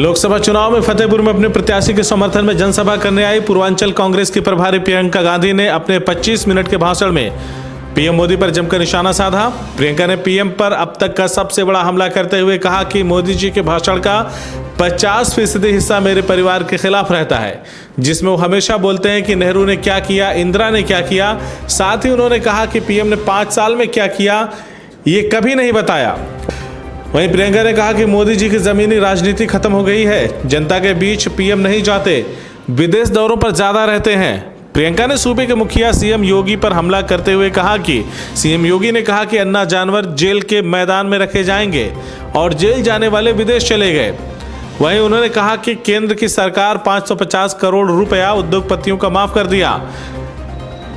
लोकसभा चुनाव में फतेहपुर में अपने प्रत्याशी के समर्थन में जनसभा करने आई पूर्वांचल कांग्रेस की प्रभारी प्रियंका गांधी ने अपने 25 मिनट के भाषण में पीएम मोदी पर जमकर निशाना साधा। प्रियंका ने पीएम पर अब तक का सबसे बड़ा हमला करते हुए कहा कि मोदी जी के भाषण का 50% हिस्सा मेरे परिवार के खिलाफ रहता है, जिसमें वो हमेशा बोलते हैं कि नेहरू ने क्या किया, इंदिरा ने क्या किया। साथ ही उन्होंने कहा कि पीएम ने 5 साल में क्या किया ये कभी नहीं बताया। वहीं प्रियंका ने कहा कि मोदी जी की जमीनी राजनीति खत्म हो गई है, जनता के बीच पीएम नहीं जाते, विदेश दौरों पर ज्यादा रहते हैं। प्रियंका ने सूबे के मुखिया सीएम योगी पर हमला करते हुए कहा कि सीएम योगी ने कहा कि अन्ना जानवर जेल के मैदान में रखे जाएंगे और जेल जाने वाले विदेश चले गए। वहीं उन्होंने कहा कि केंद्र की सरकार 550 करोड़ रुपया उद्योगपतियों का माफ कर दिया।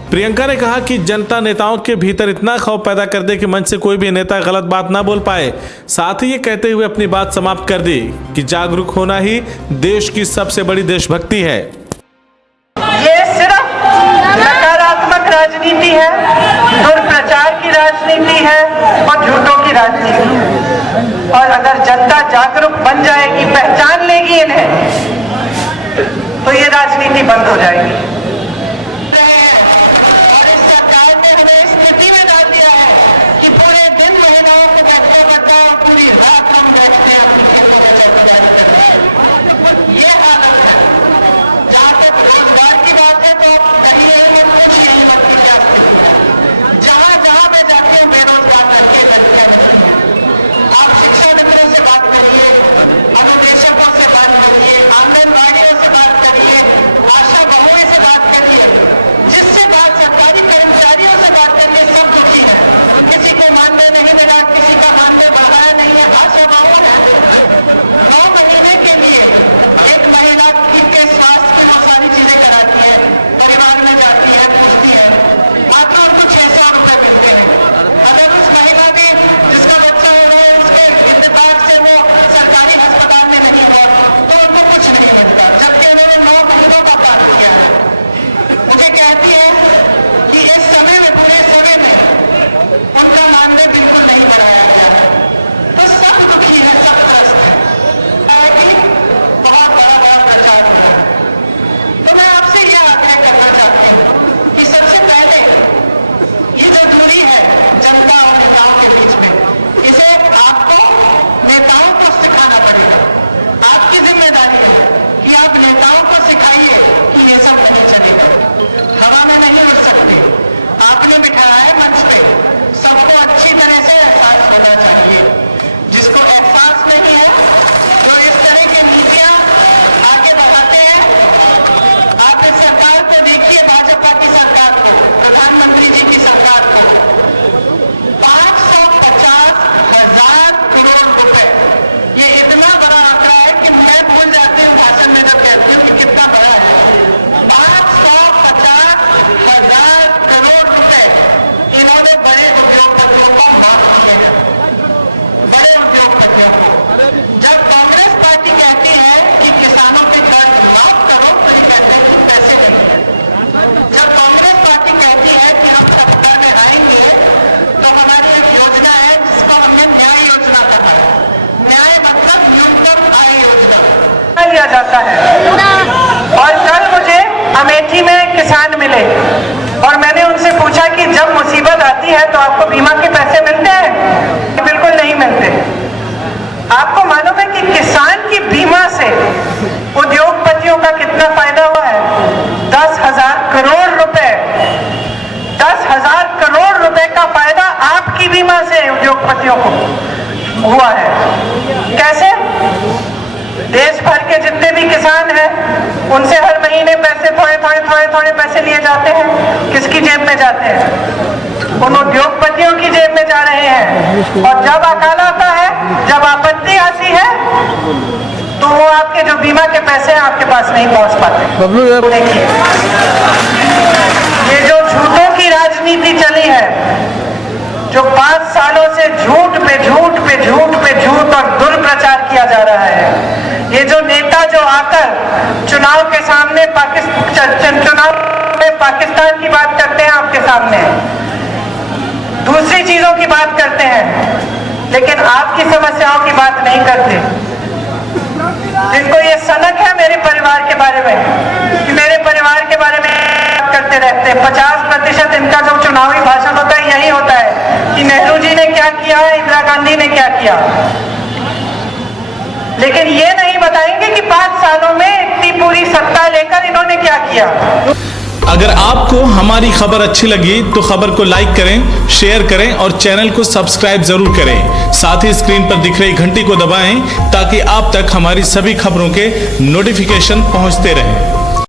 प्रियंका ने कहा कि जनता नेताओं के भीतर इतना खौफ पैदा कर दे कि मंच से कोई भी नेता गलत बात ना बोल पाए। साथ ही ये कहते हुए अपनी बात समाप्त कर दी कि जागरूक होना ही देश की सबसे बड़ी देशभक्ति है। ये सिर्फ नकारात्मक राजनीति है, दुष्प्रचार की राजनीति है और झूठों की राजनीति है। और अगर जनता जागरूक बन जाएगी, पहचान लेगी इन्हें, तो ये राजनीति बंद हो जाएगी। रहे हैं और इस सरकार ने हमें इस स्थिति में डाल दिया है कि पूरे दिन महिलाओं को बैठना पड़ता है और पूरी रात हम बैठते हैं अपनी खेतों में चौकीदारी करते हैं। ये हालत है। जहां तक रोजगार की बात है तो कहीं यही मत पूछिए, यही मत की क्या स्थिति है। जहां जहां मैं जाती हूँ बेरोजगार लड़के लड़कियां मिलती हैं। आप शिक्षा मित्रों से बात करिए, अनुदेशकों से बात करिए, आंगनबाड़ियों से बात करिए, आशा बहुओं से बात करिए, जिससे बात सरकारी कर्मचारियों से बात करिए, सब दुखी हैं। किसी को मानदेय नहीं मिला, किसी का मानदेय बढ़ाया नहीं है। आशा बहु है 9 महीने के लिए एक महिला के स्वास्थ्य की वो सारी चीजें कराती है, परिवार में जाती है, पूछती है, मात्र उनको 600 रुपए मिलते हैं। अगर उस महिला ने जिसका बच्चा हो रहा है उसके इत्तेफाक से वो सरकारी अस्पताल में नहीं हुआ तो उनको कुछ नहीं मिलता, जबकि उन्होंने 9 महीनों का काम किया है। मुझे कहती है कि इस समय में, पूरे समय में उनका मानदेय बिल्कुल नहीं बढ़ाया गया है। तो सब दुखी है, सब त्रस्त है कि बहुत बड़ा प्रचार हो रहा है। तो मैं आपसे यह आग्रह करना चाहती हूँ कि सबसे पहले ये जो दूरी है जनता और नेताओं के बीच में, इसे आपको नेताओं को सिखाना पड़ेगा। आपकी जिम्मेदारी है कि आप नेताओं को सिखाइए कि ये सब नहीं चलेगा, हवा में नहीं उड़ सकते। आपने बिठाया है मंच पे, सबको अच्छी तरह से एहसास होना चाहिए। जिसको एहसास नहीं है, जो इस तरह की नीतियां आगे बढ़ाते हैं, आप इस सरकार को देखिए, भाजपा की सरकार को, प्रधानमंत्री जी की सरकार को 550,000 करोड़ रुपए, ये इतना बड़ा आंकड़ा है कि मैं भूल जाती हूँ भाषण में जब कहती हूँ कि कितना बड़ा है। 550,000 करोड़ रुपए इन्होंने बड़े उद्योगपतियों को माफ किए हैं। बड़े उद्योगपतियों को जब कांग्रेस पार्टी कहती है कि किसानों के कर्ज माफ करो तो ये कहते हैं कि पैसे नहीं है। जब कांग्रेस पार्टी कहती है कि हम सत्ता में आएंगे तो हमारी एक योजना है जिसको हमने न्याय योजना कहा है। न्याय मतलब न्यूनतम आय योजना लिया जाता है। और कल मुझे अमेठी में किसान मिले और मैंने उनसे पूछा कि जब मुसीबत आती है तो आपको बीमा के पैसे मिलते हैं? बिल्कुल नहीं मिलते। आपको मालूम है कि किसान की बीमा से उद्योगपतियों का कितना फायदा हुआ है? 10,000 करोड़ रुपए, 10,000 करोड़ रुपए का फायदा आपकी बीमा से उद्योगपतियों को हुआ है। कैसे? देश भर के जितने भी किसान हैं उनसे हर महीने पैसे थोड़े पैसे लिए जाते हैं। किसकी जेब में जाते हैं? उन उद्योगपतियों की जेब में जा रहे हैं। और जब अकाल आता है, जब आपत्ति आती है, तो वो आपके जो बीमा के पैसे हैं आपके पास नहीं पहुंच पाते। देखिए, ये जो झूठों की राजनीति चली है, जो 5 सालों से झूठ पे झूठ पे झूठ पे झूठ और दुष्प्रचार किया जा रहा है, ये जो नेता जो आकर चुनाव के सामने चुनाव में पाकिस्तान की बात करते हैं आपके सामने, दूसरी चीजों की बात करते हैं, लेकिन आपकी समस्याओं की बात नहीं करते। जिनको ये सनक है मेरे परिवार के बारे में, कि मेरे परिवार के बारे में करते रहते हैं। 50% इनका जो चुनावी भाषण होता है यही होता है कि नेहरू जी ने क्या किया, इंदिरा गांधी ने क्या किया, लेकिन ये नहीं बताएंगे कि 5 सालों में इतनी पूरी सत्ता लेकर इन्होंने क्या किया। अगर आपको हमारी खबर अच्छी लगी तो खबर को लाइक करें, शेयर करें और चैनल को सब्सक्राइब जरूर करें। साथ ही स्क्रीन पर दिख रही घंटी को दबाएं ताकि आप तक हमारी सभी खबरों के नोटिफिकेशन पहुंचते रहें।